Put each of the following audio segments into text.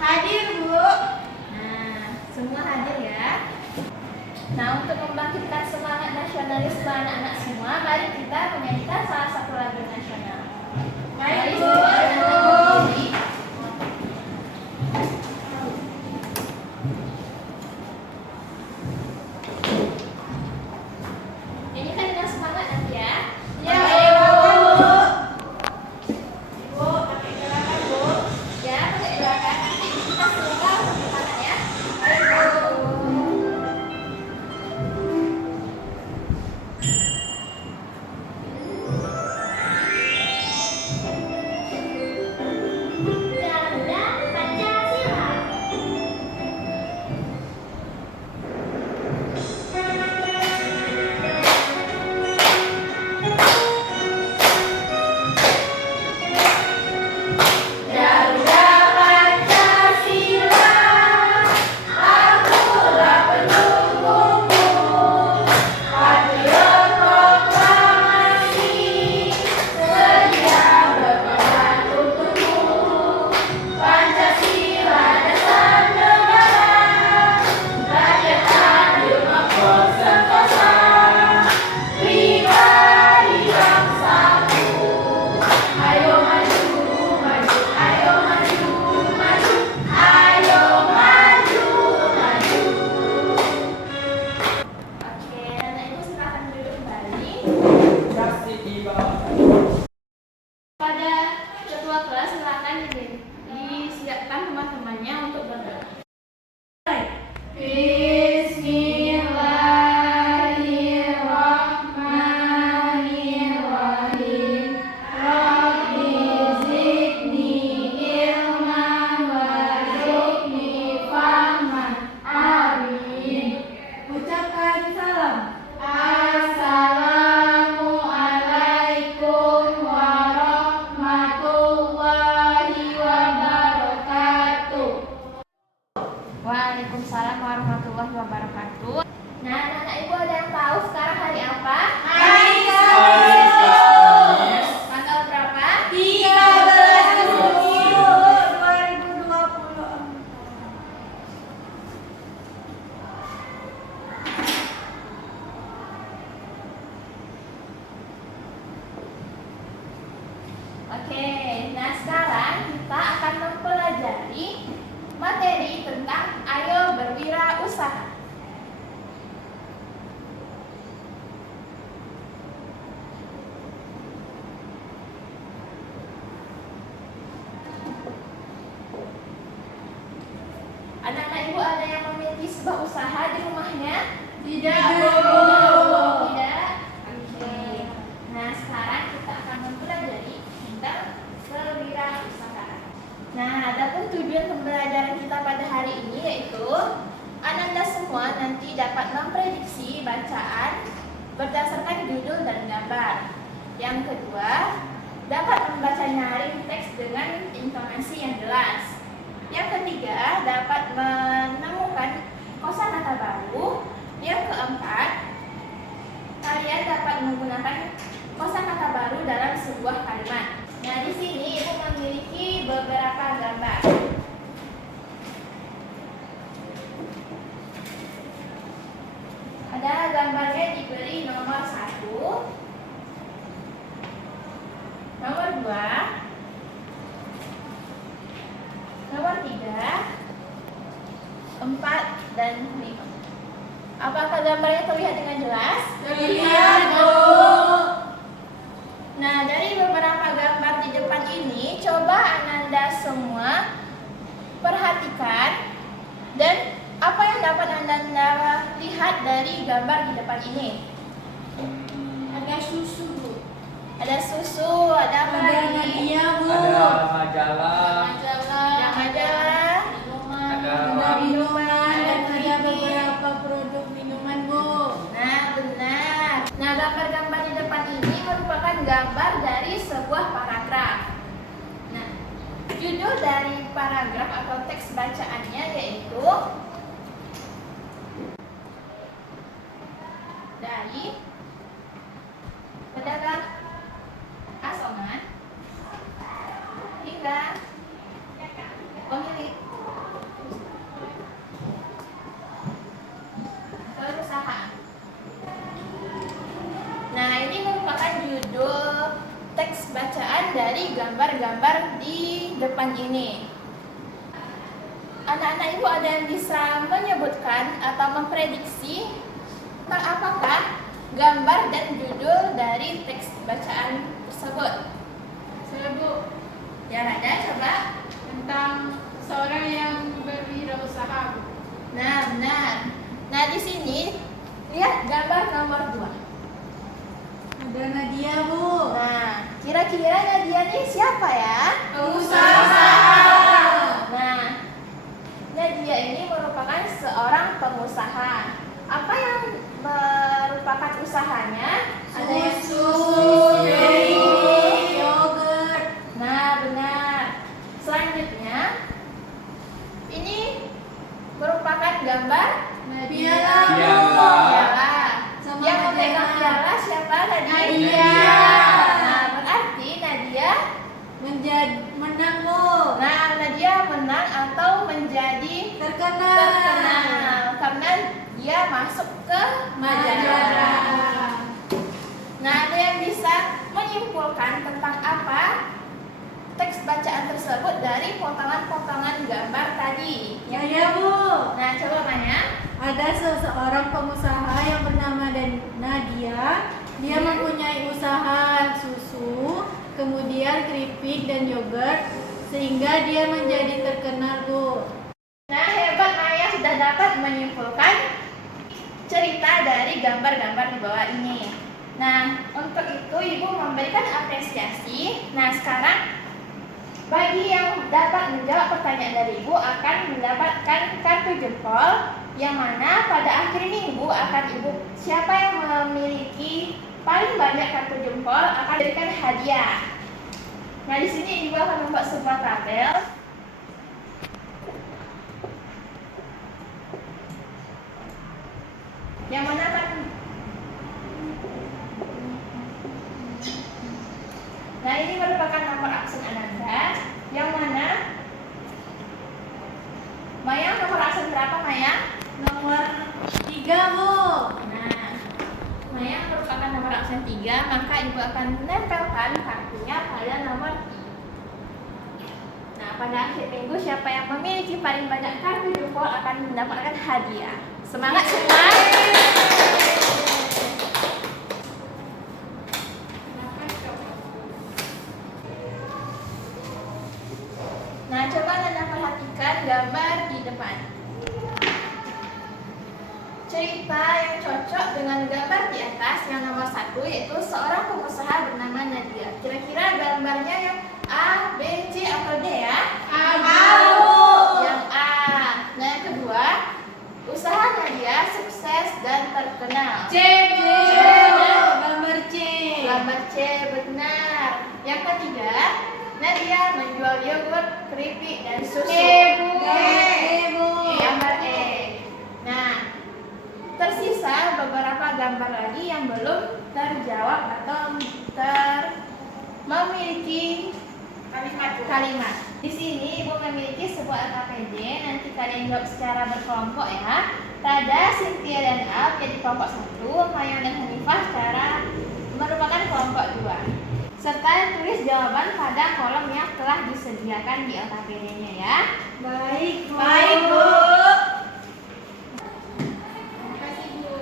Hadir, Bu. Nah, semua hadir ya. Nah, untuk membangkitkan semangat nasionalisme anak-anak semua, mari kita menyanyikan salah satu lagu nasional. Mari Bu. Nyanyikan dengan semangat nanti ya. Ya, Bu, pakai gerakan, Bu. Ya, pakai gerakan. Nanti kita semua pakai tangan ya. Ayo. Garuda Pancasila. Garuda Pancasila, akulah pendukungmu. Patriot proklamasi, sedia berkorban untukmu. Pancasila dasar negara, rakyat adil makmur sentosa. Pribadi yang satu, ayo maju, maju, ayo maju, maju, ayo maju, maju. Oke, anak ibu silakan duduk kembali. Kasih di bawah. Pada ketua kelas silakan disiapkan teman-temannya untuk berdoa. Bismillahirrahmanirrahim. Rabbi zidni ilman warzuqni fahman. Amin. Ucapkan salam. Assalamualaikum warahmatullahi wabarakatuh. Waalaikumsalam warahmatullahi wabarakatuh. Nah, anak-anak ibu ada yang tahu sekarang hari apa? Hari Kamis. Tanggal berapa? 13 Juni 2024. Oke, nah sekarang kita akan mempelajari materi tentang ayo berwirausaha. Anak-anak ibu ada yang memiliki sebuah usaha di rumahnya? Tidak, Bu. Tidak? Oke. Nah, sekarang kita akan mempelajari tentang kewirausahaan. Nah, adapun tujuan pembelajaran kita pada hari ini yaitu Anda semua nanti dapat memprediksi bacaan berdasarkan judul dan gambar. Yang kedua, dapat membaca nyaring teks dengan intonasi yang jelas. Yang ketiga, dapat menemukan kosakata baru. Yang keempat, kalian dapat menggunakan kosakata baru dalam sebuah kalimat. Nah, di sini ibu memiliki beberapa gambar. Ada gambarnya diberi nomor 1, nomor 2, nomor 3, 4, dan 5. Apakah gambarnya terlihat dengan jelas? Terlihat, Bu. Nah, dari beberapa gambar di depan ini, coba Ananda semua perhatikan dan apa yang dapat Ananda lihat dari gambar di depan ini? Ada susu, Bu. Ada susu, ada apa Ada lagi? Nadia, Bu. Ada majalah. Ada majalah, Ada minuman dan ada beberapa produk minuman, Bu. Nah, benar. Nah, gambar-gambar di depan ini merupakan gambar dari sebuah paragraf. Nah, judul dari paragraf atau teks bacaannya yaitu dari pedagang asongan hingga pemilik gambar-gambar di depan ini. Anak-anak ibu ada yang bisa menyebutkan atau memprediksi tentang apakah gambar dan judul dari teks bacaan tersebut? Saya Bu, Yang ada coba. tentang seorang yang berwirausaha. Bu. Nah, benar. Nah, di sini lihat gambar nomor 2. Ada Nadia Bu. Nah, kira-kira Nadia ini siapa ya? Pengusaha. Nah, Nadia ini merupakan seorang pengusaha. Apa yang merupakan usahanya? Ada yang Susu, keju, yogurt. Nah, benar. Selanjutnya, ini merupakan gambar Piala. piala. Sama Yang Nadia. memegang piala siapa tadi? Nadia. Nah, berarti Nadia. Menang Bu. Nah, Nadia menang atau menjadi terkenal karena dia masuk ke majalah. Nah, ada yang bisa menyimpulkan tentang apa teks bacaan tersebut dari potongan-potongan gambar tadi? Ya Bu. Nah, coba Maya. Ada seseorang pengusaha yang bernama Nadia. Dia mempunyai usaha susu, kemudian keripik dan yogurt, sehingga dia menjadi terkenal Bu. Nah, hebat Maya sudah dapat menyimpulkan cerita dari gambar-gambar di bawah ini. Nah, untuk itu Ibu memberikan apresiasi. Nah, sekarang bagi yang dapat menjawab pertanyaan dari Ibu akan mendapatkan kartu jempol, yang mana pada akhir minggu akan Ibu, siapa yang memiliki paling banyak kartu jempol akan diberikan hadiah. Nah, di sini Ibu akan membuat sebuah tabel. Yang mana akan Nah, ini merupakan nomor absen Ananda. Yang mana Maya, nomor absen berapa Maya? Nomor 3 Bu. Nah, Maya merupakan nomor absen 3, maka Ibu akan menempelkan kartunya pada nomor 3. Nah, pada akhir minggu siapa yang memiliki paling banyak kartu jempol akan mendapatkan hadiah. Semangat semua! Nah, coba Anda perhatikan gambar di depan. Cerita yang cocok dengan gambar di atas yang nomor 1 yaitu seorang pengusaha bernama Nadia. Kira-kira gambarnya yang A, B, C atau D ya? A. Yang A. Nah, yang kedua, usaha Nadia sukses dan terkenal. C Bu. Gambar C. Gambar C benar. Yang ketiga, Nadia menjual yogurt, keripik, dan susu. E Bu. Gambar E. Nah, tersisa beberapa gambar lagi yang belum terjawab atau memiliki kalimat. Di sini Ibu memiliki sebuah LKPD. Nanti kalian jawab secara berkelompok ya. Tada, Cynthia, dan Al jadi kelompok 1, Maya dan Hanifah secara merupakan kelompok 2. Serta tulis jawaban pada kolom yang telah disediakan di LKPD-nya ya. Baik Bu. Baik, Bu. Terima kasih Bu.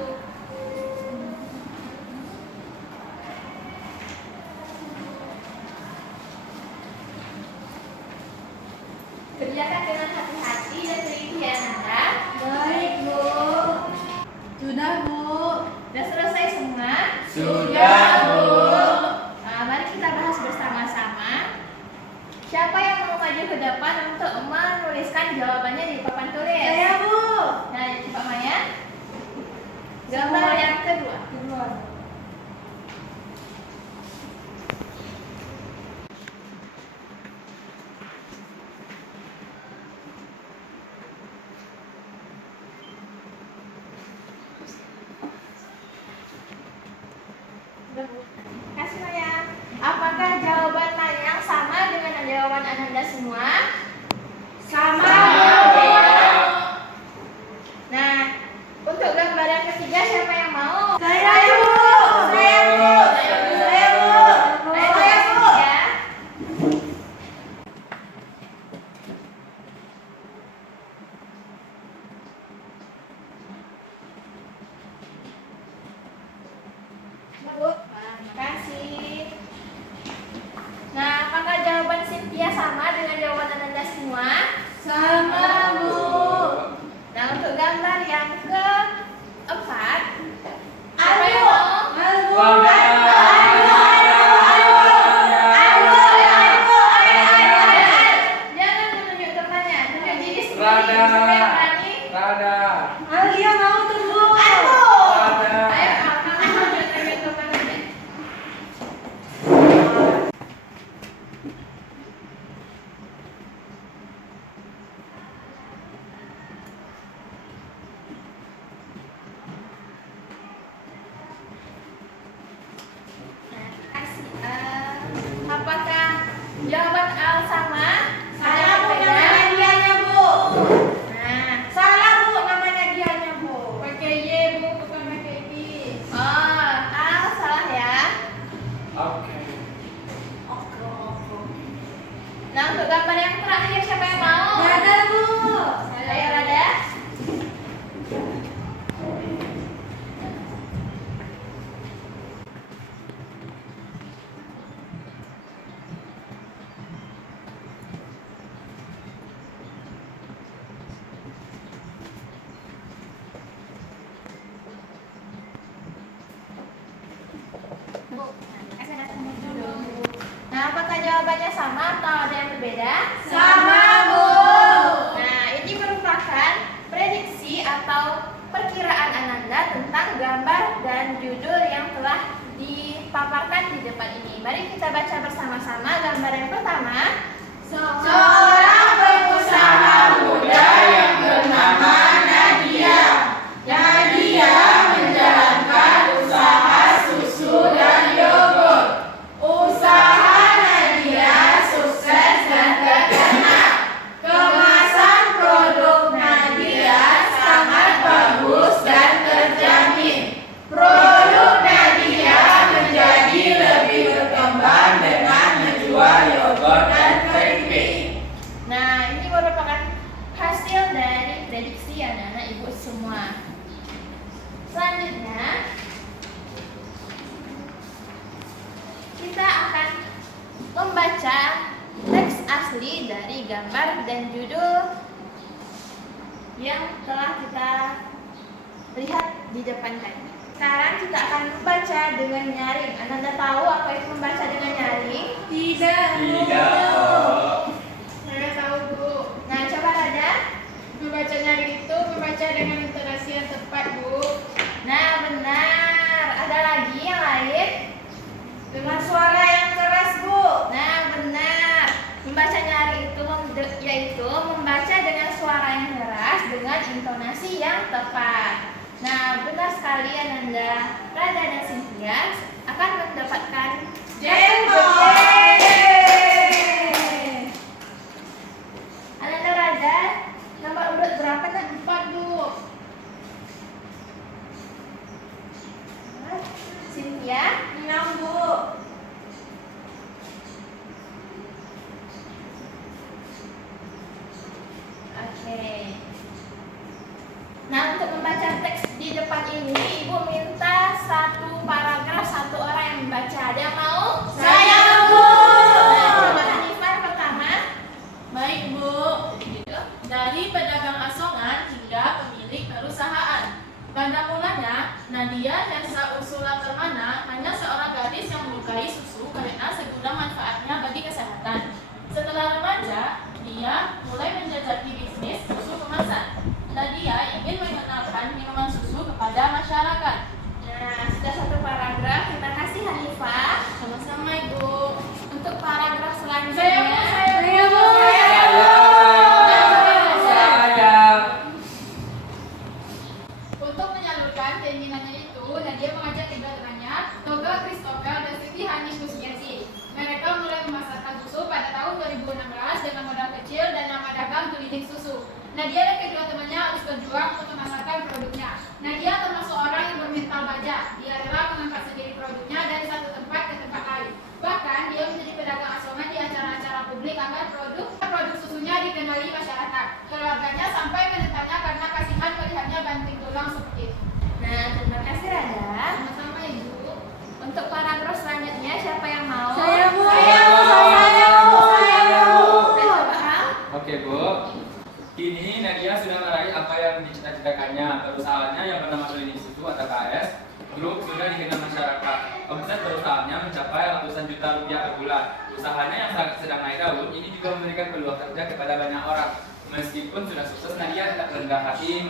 Kerjakan dengan hati-hati dan teliti ya Nanda. Baik Bu. Sudah Bu. Sudah selesai semua? Sudah, Bu. Mari kita bahas bersama-sama. Siapa yang mau maju ke depan untuk menuliskan jawabannya di papan tulis? Saya Bu. Nah, coba Maya. Gambar yang kedua. Kasih Maya. Apakah jawaban Maya sama dengan jawaban Ananda semua? Sama. Nah, untuk gambar yang ketiga siapa yang mau? Saya Bu. Terima kasih. Nah, apakah jawaban Cynthia sama dengan jawaban Anda semua? Sama, Bu. Nah, untuk gambar yang keempat, apa yang mau? Albu. Jangan menunjuk temannya, tunjuk diri sendiri. Rada. Siapa yang berani? Rada. Alia mau tuh, Bu. Rada. Ayo, kamu tunjuk temannya. Apakah jawaban Al sama? Ada yang beda? Bu. Nah, Salah, Bu, namanya dianya, Bu. Pakai Y, Bu, bukan pakai I. oh, Al salah ya. Oke. Nah, untuk gambar yang terakhir siapa yang mau? Ada, Bu. Ayo, Rada. Bu, saya datang dulu. Nah, apakah jawabannya sama atau ada yang berbeda? Sama, Bu. Nah, ini merupakan prediksi atau perkiraan Ananda tentang gambar dan judul yang telah dipaparkan di depan ini. Mari kita baca bersama-sama gambar yang pertama. Seorang pengusaha muda yang bernama Nadia. Nadia menjalankan usaha susu dan yogurt. Usaha Nadia sukses dan terkenal. Kemasan produk Nadia sangat bagus dan terjamin. Produk Nadia menjadi lebih berkembang dengan menjual yogurt dan keripik. Nah, ini merupakan hasil dari prediksi anak-anak ibu semua. Selanjutnya, kita akan membaca teks asli dari gambar dan judul yang telah kita lihat di depan tadi. Sekarang kita akan membaca dengan nyaring. Anda tahu apa itu membaca dengan nyaring? Tidak, Tidak. Saya tahu, Bu. Nah, coba Rada. Membaca nyaring itu membaca dengan intonasi yang tepat, Bu. Nah, benar. Ada lagi yang lain? dengan suara yang keras, Bu. Nah, benar. Membaca nyaring itu yaitu membaca dengan suara yang keras dengan intonasi yang tepat. Nah, benar sekali Ananda, Rada dan Cynthia akan mendapatkan Jempol. Ananda, Rada, nomor urut berapa nak? 4, Bu. Cynthia, 6, Bu. oke. Nah, untuk membaca teks di depan ini, Ibu minta satu paragraf satu orang yang membaca. Ada yang mau? Saya, Bu. Nah, coba Hanifah yang pertama. Baik, Bu. Dari pedagang asongan hingga pemilik perusahaan. Pada mulanya, Nadia dan Ursula Permana hanya seorang gadis yang menyukai susu karena segudang manfaatnya bagi kesehatan. Setelah remaja, dia mulai menjajaki bisnis susu kemasan. Nadia ingin mengenalkan minuman susu kepada masyarakat. Nah, sudah satu paragraf. Terima kasih Hanifah. Sama-sama, Ibu. Untuk paragraf selanjutnya. Saya, Bu. Saya, Bu. Saya. Untuk menyalurkan keinginannya itu, Nadia mengajak tiga temannya, Toga, Christopher, dan Siti Hanish Kusgiasi. Mereka mulai memasarkan susu pada tahun 2016 dengan modal kecil dan nama dagang keliling susu. Nadia dan kedua temannya harus berjuang untuk memasarkan produknya. Nadia termasuk orang yang bermental baja. Dia rela mengangkat sendiri produknya dari satu tempat ke tempat lain. Bahkan dia menjadi pedagang asongan di acara-acara publik agar produk susunya dikenali masyarakat. Keluarganya sampai menentangnya karena kasihan melihatnya banting tulang seperti itu. Nah, terima kasih Rada. Sama-sama, Ibu. Oke Bu, kini Nadia sudah meraih apa yang dicita-citakannya. Perusahaannya yang bernama Klinik Susu atau KS Group sudah dikenal masyarakat. Omset perusahaannya mencapai ratusan juta rupiah per bulan. Usahanya yang sedang naik daun ini juga memberikan peluang kerja kepada banyak orang. Meskipun sudah sukses, Nadia tak rendah hati.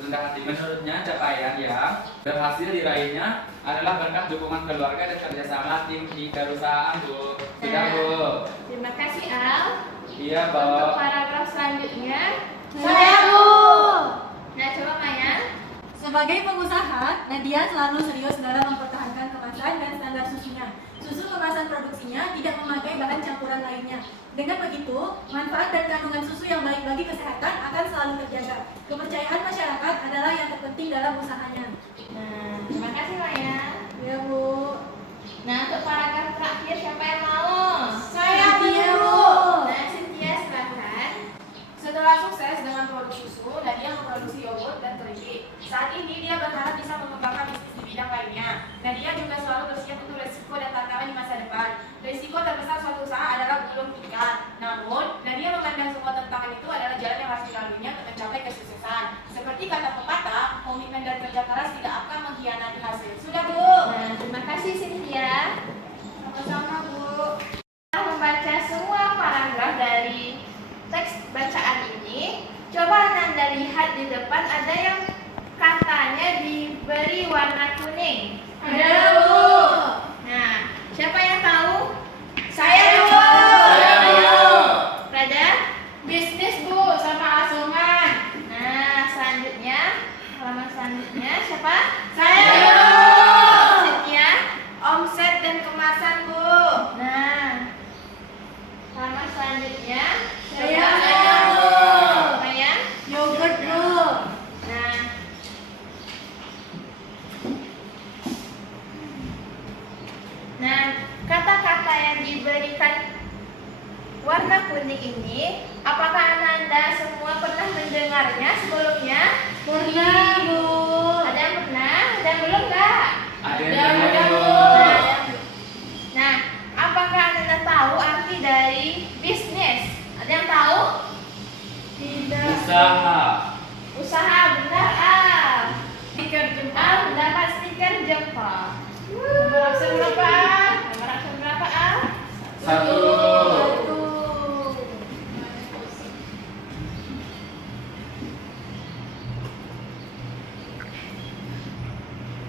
Menurutnya capaian yang berhasil diraihnya adalah berkat dukungan keluarga dan kerjasama tim di perusahaan Bu. Sudah Bu. Terima kasih Al. Iya Bu. Untuk paragraf selanjutnya, Saya Bu. nah coba Maya. Sebagai pengusaha, Nadia selalu serius dalam mempertahankan kemasan dan standar susunya. Susu kemasan produksinya tidak memakai bahan campuran lainnya. Dengan begitu, manfaat dan kandungan susu yang baik bagi kesehatan akan selalu terjaga. Kepercayaan masyarakat adalah yang terpenting dalam usahanya. Nah, terima kasih Maya. Ya Bu. Nah, untuk paragraf terakhir siapa yang mau? Saya Bu. Nah, Cynthia silahkan. Setelah sukses dengan produk susu, Nadia memproduksi yogurt dan keripik. Saat ini dia berharap bisa mengembangkan bisnis di bidang lainnya. Nadia juga selalu bersiap untuk resiko dan tantangan di masa depan. Risiko terbesar suatu usaha adalah belum tingkat. Namun, Nadia memandang semua tantangan itu adalah jalan yang harus dilaluinya untuk mencapai kesuksesan. Seperti kata pepatah, komitmen dan kerja keras tidak akan mengkhianati hasil. Sudah Bu. Nah, terima kasih Cynthia. Sama-sama Bu. Setelah membaca semua paragraf dari teks bacaan ini, coba Nanda lihat di depan ada yang katanya diberi warna kuning. Ada Bu. Nah, siapa yang tahu? Saya Bu. Saya Bu. Rada? Bisnis Bu, sama asongan. Nah, selanjutnya, halaman selanjutnya siapa? Saya Bu. Cynthia. Omset dan kemasan Bu. Nah, halaman selanjutnya Saya Bu. Bu. Maya. Yogurt Bu. Nah, nah, kata-kata yang diberikan warna kuning ini, apakah Ananda semua pernah mendengarnya sebelumnya? Pernah Bu. Ada yang pernah? Ada yang belum nggak? Ada Ada, yang ada, Bu. Bu. Nah, apakah Ananda tahu arti dari bisnis? Ada yang tahu? Tidak. Usaha. Usaha, benar Al. Stiker jempol. Al mendapat stiker jempol. Nomor absen berapa? Nomor absen berapa Al? Satu. Satu.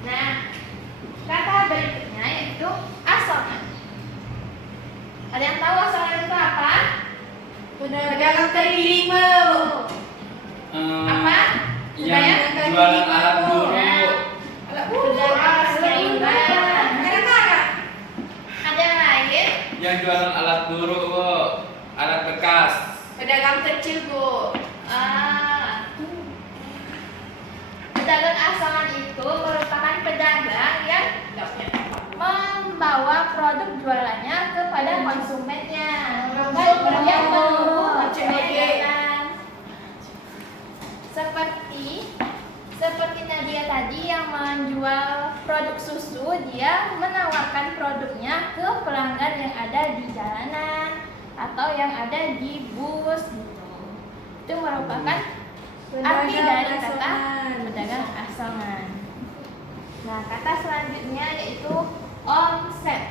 Nah, kata berikutnya yaitu asongan. Ada yang tahu asongan itu apa? Pedagang keliling Bu. Apa? Yang jualan alat buru. Pedagang keliling. Ada yang lain? Yang jualan alat buru Bu. Alat bekas. Pedagang kecil Bu. Pedagang asongan itu merupakan pedagang yang membawa produk jualannya kepada konsumennya, bukan yang menunggu konsumennya datang. Seperti Nadia tadi yang menjual produk susu, dia menawarkan produknya ke pelanggan yang ada di jalanan atau yang ada di bus gitu. Itu merupakan arti dari kata pedagang asongan. Nah, kata selanjutnya yaitu omset.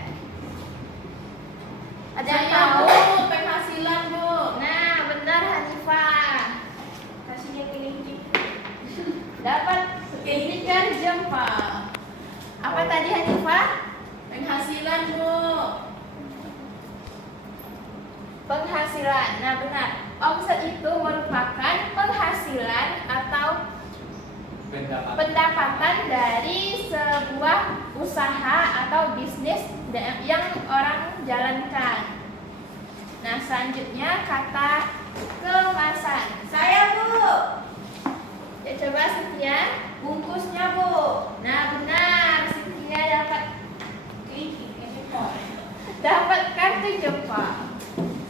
Ada yang Saya tahu? Bu, penghasilan Bu. Nah, benar Hanifah. Kasih dia kelinci. Dapat stiker jempol. Apa tadi Hanifah? Penghasilan Bu. Penghasilan. Nah, benar. Omset itu merupakan penghasilan atau pendapatan dari sebuah usaha atau bisnis yang orang jalankan. Nah, selanjutnya kata kemasan. Saya Bu. Ya, coba Cynthia. Bungkusnya Bu. Nah, benar. Cynthia dapat kartu jempol.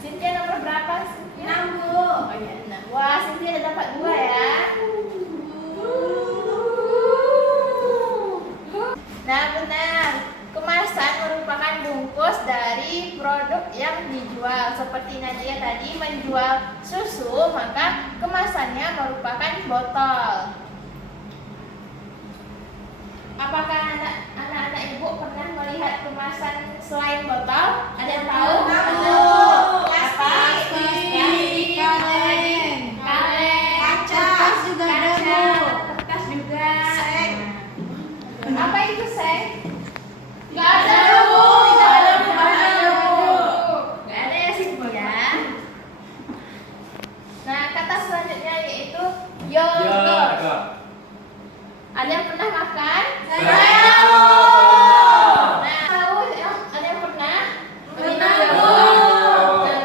Cynthia nomor berapa? Cynthia? 6 Bu. Oh iya, 6. Wah, Cynthia udah dapat 2 ya. Nah, benar. Kemasan merupakan bungkus dari produk yang dijual. Seperti Nadia tadi menjual susu, maka kemasannya merupakan botol. Apakah anak-anak ibu pernah melihat kemasan selain botol? Ada yang tahu? Plastik, kaleng, kertas juga ada, Bu. Kertas juga. Apa itu seng? Nggak ada, Bu. Tidak ada, Bu. Nggak ada, Bu. Nggak ada ya sih, Bu ya. Nah, kata selanjutnya yaitu yogurt. Ada yang pernah makan? Saya. Nah, tahu ya? Ada yang pernah? Pernah, Bu. Bu. Nah,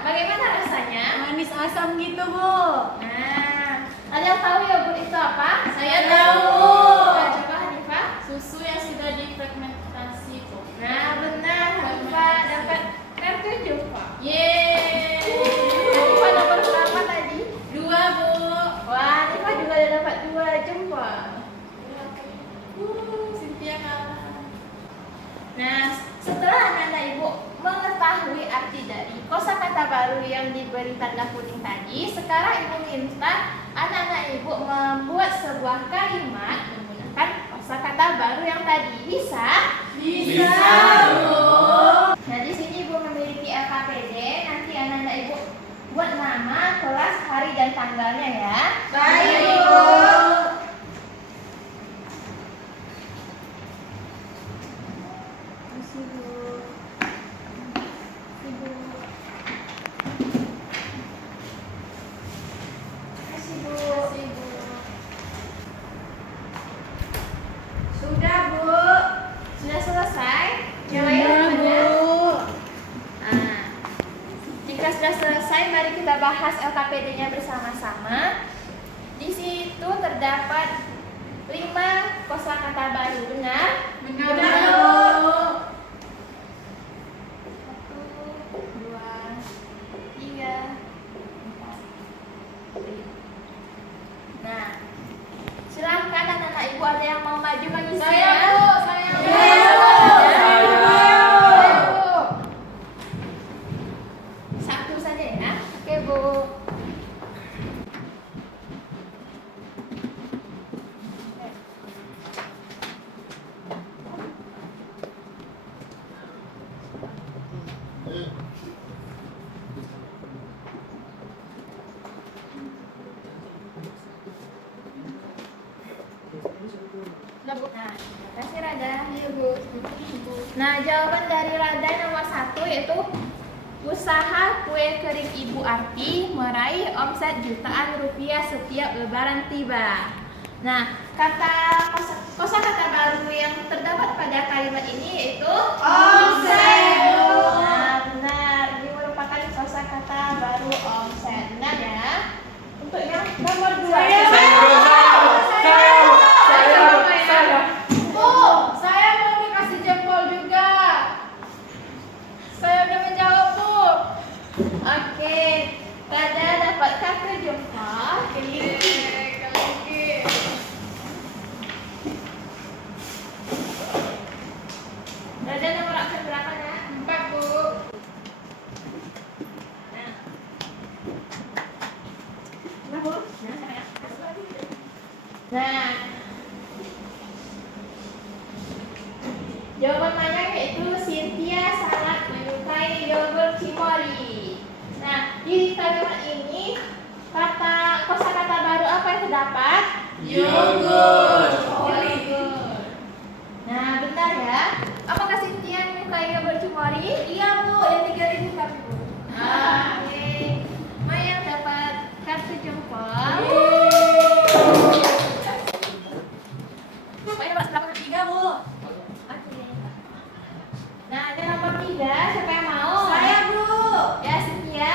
bagaimana rasanya? Manis asam gitu, Bu. Nah, ada yang tahu yogurt itu apa? Saya tahu. Nah, coba Hanifah. Susu yang sudah difermentasi, Bu. Nah, benar, Hanifah dapat kartu jumpa. Yeay. Hanifah nomor berapa tadi? 2, Bu. Wah, Hanifah juga udah dapat 2 jumpa. Cynthia kalah. Nah, setelah anak-anak ibu mengetahui arti dari kosakata baru yang diberi tanda kuning tadi, sekarang ibu minta anak-anak ibu membuat sebuah kalimat menggunakan kosakata baru yang tadi. Bisa? Bisa, Bu. Nah, di sini ibu memiliki LKPD. Nanti anak-anak ibu buat nama, kelas, hari dan tanggalnya ya. Baik, Bu. Kasih, Bu. Kasih, Bu. Kasih, Bu. Kasih, Bu. Sudah, Bu. Sudah selesai? Sudah, Jawabannya? Bu. Nah, jika sudah selesai, mari kita bahas LKPD-nya bersama-sama. Di situ terdapat 5 kosakata baru, benar? Benar, Sudah, Bu. Bu. 1, 2, 3, 4, 5. Nah, silahkan anak-anak ibu, ada yang mau maju mengisi? Saya, Bu. Saya, Bu. Saya, Bu. Saya, Bu. Satu saja ya. Oke, Bu. Nah, terima kasih Rada. Iya, Bu. Nah, jawaban dari Rada nomor 1 yaitu usaha kue kering Ibu Arti meraih omset jutaan rupiah setiap lebaran tiba. Nah, kosakata baru yang terdapat pada kalimat ini yaitu Omset. Nah, benar. Ini merupakan kosakata baru omset. Benar ya? Untuk yang nomor 2. Bu, saya mau dikasih jempol juga. Saya udah menjawab, Bu. Oke, Rada dapat kartu jempol. Kelinci. Rada nomor absen berapa, Nak? 4, Bu. Nah, Bu. Nah, jawaban banyak yaitu Cynthia sangat menyukai yogurt Cimory. Nah, di kalimat ini kosakata baru apa yang terdapat? Yogurt. Yogurt. Nah, benar ya. Apakah Cynthia menyukai yogurt Cimory? Iya, Bu. Yang 3.000 tapi, Bu. Oke. Maya dapat kartu jempol. Maya dapat berapa? 3, Bu. Oke. Nah, ada nomor 3. Siapa yang mau? Saya, Bu. Ya, Cynthia.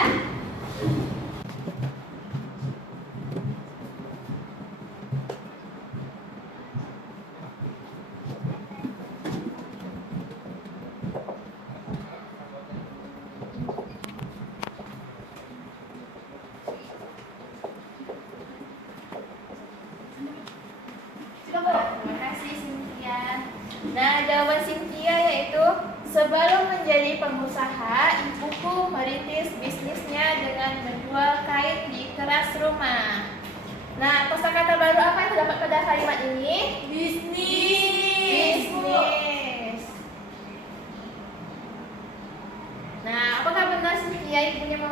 Terima kasih, Cynthia. Nah, jawaban Cynthia yaitu Sebelum menjadi pengusaha, ibuku merintis bisnisnya dengan menjual kain di keras rumah. Nah, kosakata baru apa yang terdapat pada kalimat ini? Bisnis. Bisnis. Nah, apakah benar Cynthia ibunya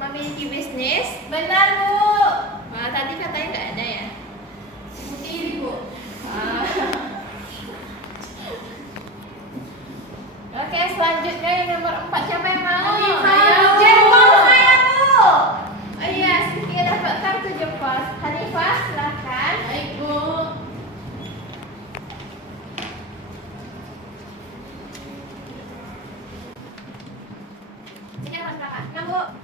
memiliki bisnis? Benar, Bu. Nah, tadi katanya nggak ada ya. Putih, Bu. Oke, selanjutnya yang nomor 4 siapa yang mau? Hanifah. Jempol saya, Bu. Oh iya, Cynthia dapatkan 7 jempol. Hanifah, silakan. Baik, Bu. Sini Mas Kakak. Nah, Bu.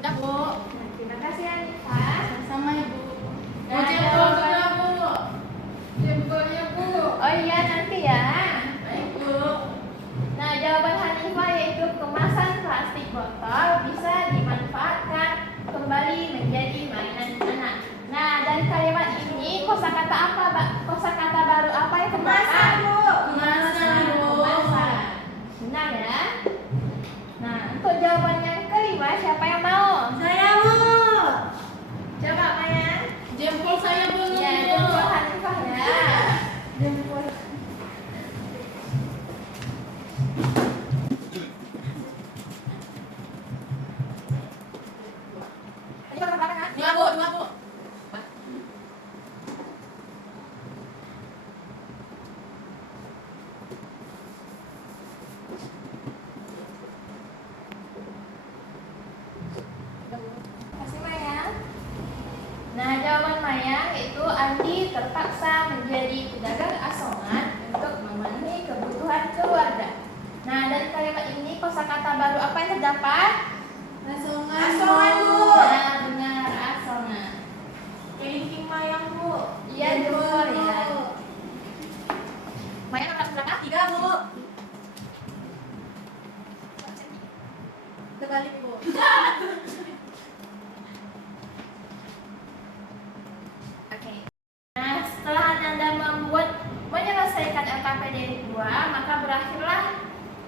Sudah, Bu. Terima kasih Hanifah. Sama Ibu. Nah, Jempol sudah, Bu. Jempolnya Bu. Oh iya, nanti ya. Baik, Bu. Nah, jawaban Hanifah yaitu kemasan plastik botol bisa dimanfaatkan kembali menjadi mainan anak. Nah, dari kalimat ini kosakata apa, Mbak? Kosakata baru apa yang terdapat? Kemasan, Bu. Kemasan. Benar ya? Nah, untuk jawaban yang kelima siapa yang mau? Saya, Bu. Coba Maya. Jempol saya, Bu. Ya, jempol Hanifah ya. Jempol. Hanifah berapa kan? Dua, Bu. Dua, Bu. Kasih Maya. Nah, jawaban Maya yaitu Andi terpaksa menjadi pedagang asongan untuk memenuhi kebutuhan keluarga. Nah, dari kalimat ini kosakata baru apa yang terdapat? Asongan, Asongan, Bu. Nah, benar, asongan. Kelingking mayang, Bu. Iya, jempol ya. Maya nomor berapa? 3, Bu. Terbalik, Bu. Oke. Nah, setelah Anda menyelesaikan LKPD 2, maka berakhirlah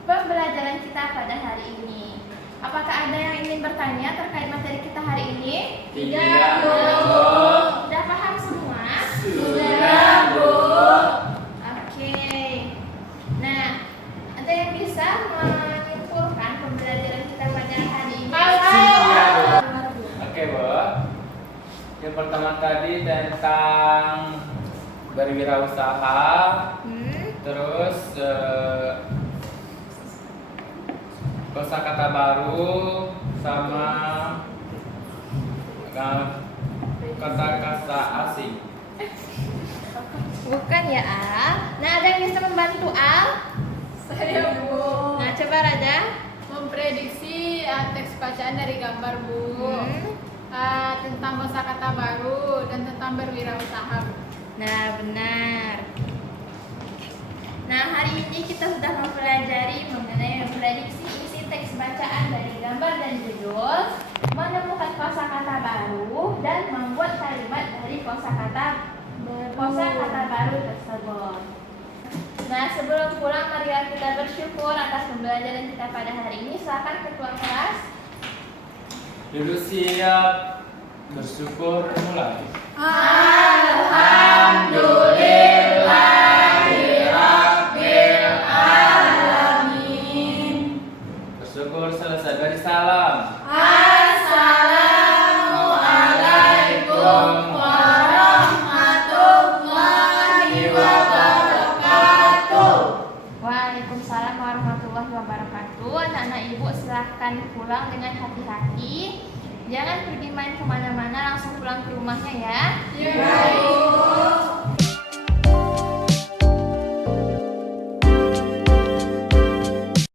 pembelajaran kita pada hari ini. Apakah ada yang ingin bertanya terkait materi kita hari ini? Tidak, Bu. Sudah paham semua? Sudah, Bu. Oke. Nah, ada yang bisa menyimpulkan pembelajaran kita pada hari ini? Iya, Bu. Oke, Bu. Yang pertama tadi tentang berwirausaha, terus kosakata baru sama kata-kata asing. Bukan ya, Al? Nah, ada yang bisa membantu Al? Saya Bu. Nah, coba Raja. Memprediksi teks bacaan dari gambar Bu. Hmm. Tentang kosakata baru dan tentang berwirausaha Bu. Nah, benar. Nah, hari ini kita sudah mempelajari mengenai memprediksi isi teks bacaan dari gambar dan judul, menemukan kosakata baru, dan membuat kalimat dari kosakata baru tersebut. Nah, sebelum pulang, marilah kita bersyukur atas pembelajaran kita pada hari ini. Silakan ketua kelas. Duduk siap, bersyukur mulai. Alhamdulillahirabbil alamin. Bersyukur selesai dari salam. Assalamualaikum warahmatullahi wabarakatuh. Waalaikumsalam warahmatullahi wabarakatuh. Anak-anak ibu silahkan pulang dengan hati-hati. Jangan pergi main kemana-mana, langsung pulang ke rumahnya ya. Baik.